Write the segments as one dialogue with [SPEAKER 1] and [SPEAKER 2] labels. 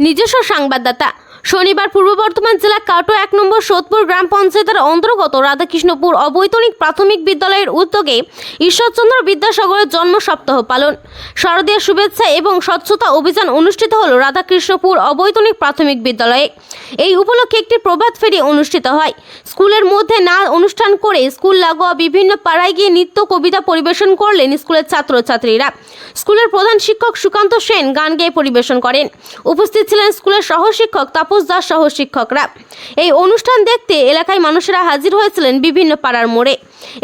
[SPEAKER 1] নিজস্ব সংবাদদাতা শনিবার পূর্ব বর্ধমান জেলা কাটো এক নম্বর সোদপুর গ্রাম পঞ্চায়েতের অন্তর্গত রাধাকৃষ্ণপুর অবৈতনিক প্রাথমিক বিদ্যালয়ের উদ্যোগে ঈশ্বরচন্দ্র বিদ্যাসাগরের জন্ম সপ্তাহ পালন। শারদীয় শুভেচ্ছা এবং স্বচ্ছতা অভিযান অনুষ্ঠিত হল রাধাকৃষ্ণপুর অবৈতনিক প্রাথমিক বিদ্যালয়ে। এই উপলক্ষে একটি প্রভাত ফেরি অনুষ্ঠিত হয়। স্কুলের মধ্যে না অনুষ্ঠান করে স্কুল লাগোয়া বিভিন্ন পাড়ায় গিয়ে নৃত্য, কবিতা পরিবেশন করলেন স্কুলের ছাত্রছাত্রীরা। স্কুলের প্রধান শিক্ষক সুকান্ত সেন গান গেয়ে পরিবেশন করেন। উপস্থিত ছিলেন স্কুলের সহশিক্ষক তাপস দাস সহ শিক্ষকরা। এই অনুষ্ঠান দেখতে এলাকায় মানুষেরা হাজির হয়েছিলেন বিভিন্ন পাড়ার মোড়ে।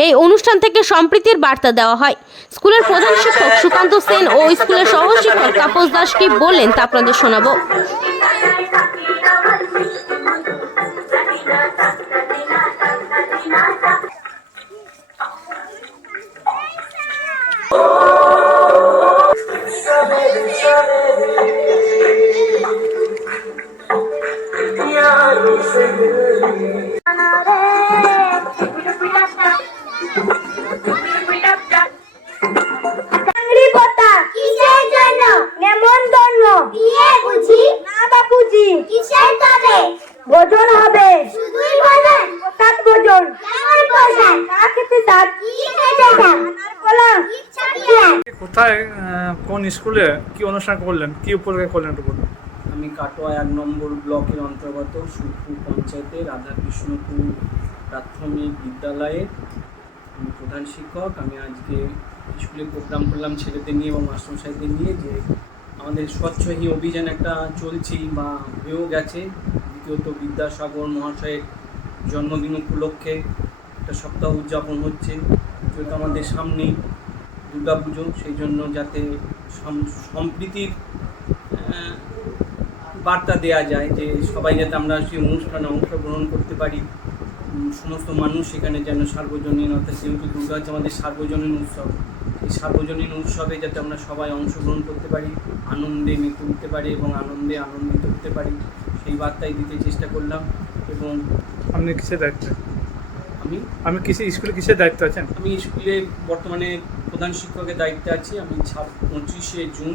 [SPEAKER 1] এই অনুষ্ঠান থেকে সম্প্রীতির বার্তা দেওয়া হয়। স্কুলের প্রধান শিক্ষক সুকান্ত সেন ও স্কুলের সহ শিক্ষক তাপস দাস কি বললেন তা আপনাদের শোনাবো।
[SPEAKER 2] চাকরি
[SPEAKER 3] কোথায় কোন স্কুলে কি অনুষ্ঠান করলেন? কি উপলক্ষে করলেন একটু বলুন
[SPEAKER 4] আমি কাটোয়া এক নম্বর ব্লকের অন্তর্গত সুরপুর পঞ্চায়েতে রাধাকৃষ্ণপুর প্রাথমিক বিদ্যালয়ে আমি প্রধান শিক্ষক। আমি আজকে স্কুলে প্রোগ্রাম করলাম ছেলেদের নিয়ে এবং মাস্টারমশাইদের নিয়ে যে আমাদের স্বচ্ছহী অভিযান একটা চলছেই বা হয়েও গেছে। দ্বিতীয়ত বিদ্যাসাগর মহাশয়ের জন্মদিন উপলক্ষে একটা সপ্তাহ উদযাপন হচ্ছে। যেহেতু আমাদের সামনেই দুর্গাপুজো সেই জন্য যাতে সম্প্রীতির বার্তা দেওয়া যায় যে সবাই যাতে আমরা সেই অনুষ্ঠানে অংশগ্রহণ করতে পারি। সমস্ত মানুষ সেখানে যেন সার্বজনীন, অর্থাৎ যেহেতু দুর্গা হচ্ছে আমাদের সার্বজনীন উৎসব, এই সার্বজনীন উৎসবে যাতে আমরা সবাই অংশগ্রহণ করতে পারি, আনন্দে মেতে উঠতে পারি এবং আনন্দে আনন্দিত হতে পারি, সেই বার্তাই দিতে চেষ্টা করলাম এবং
[SPEAKER 3] আপনি কিসের দায়িত্বে?
[SPEAKER 4] আমি
[SPEAKER 3] আমি কিসে স্কুলে কিসের দায়িত্ব আছেন?
[SPEAKER 4] আমি স্কুলে বর্তমানে প্রধান শিক্ষকের দায়িত্বে আছি। আমি ছাব পঁচিশে জুন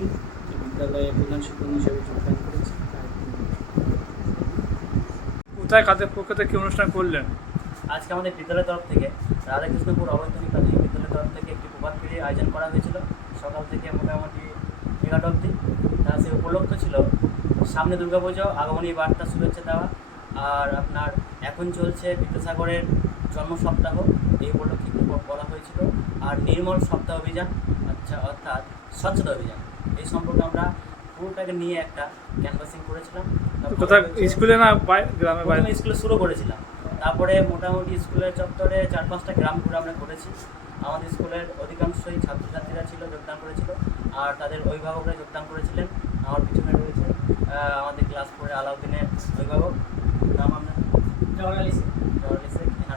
[SPEAKER 4] বিদ্যালয়ে প্রধান শিক্ষক হিসেবে যোগদান করেছি।
[SPEAKER 3] কোথায় কাদের পক্ষে কি অনুষ্ঠান করলেন?
[SPEAKER 5] আজকে আমাদের বিদ্যালয়ের তরফ থেকে রাধাকৃষ্ণপুর অবৈতনিক প্রাথমিক বিদ্যালয়ের তরফ থেকে একটি প্রভাত ফেরি আয়োজন করা হয়েছিল। সকাল থেকে মোটামুটি এগারোটা অবধি। তা সে উপলক্ষ ছিল। সামনে দুর্গাপুজো আগমনী বার্তা শুভেচ্ছা দেওয়া। আর আপনার এখন চলছে বিদ্যাসাগরের জন্ম সপ্তাহ এই উপলক্ষে বলা হয়েছিল। আর নির্মল সপ্তাহ অভিযান আচ্ছা অর্থাৎ স্বচ্ছতা অভিযান এই সম্পর্কে আমরা পুরোটাকে নিয়ে একটা ক্যানভাসিং করেছিলাম।
[SPEAKER 3] কোথায় স্কুলে না গ্রামের বাইরে
[SPEAKER 5] স্কুলে শুরু করেছিলাম। তারপরে মোটামুটি স্কুলের চত্বরে চার পাঁচটা গ্রাম ঘুরে আমরা করেছি আমাদের স্কুলের অধিকাংশই ছাত্রছাত্রীরা ছিল যোগদান করেছিল আর তাদের অভিভাবকরা যোগদান করেছিলেন। আমার পিছনে রয়েছে আমাদের ক্লাস ফোরে আলাউদ্দিনের অভিভাবক।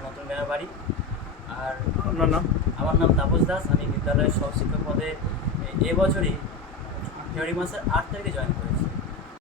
[SPEAKER 5] নতুন গ্রামের বাড়ি। আর
[SPEAKER 3] আপনার নাম?
[SPEAKER 5] আমার নাম তাপস দাস। আমি বিদ্যালয়ের সহশিক্ষক পদে এবছরই ফেব্রুয়ারি মাসের আট তারিখে জয়েন করেছি।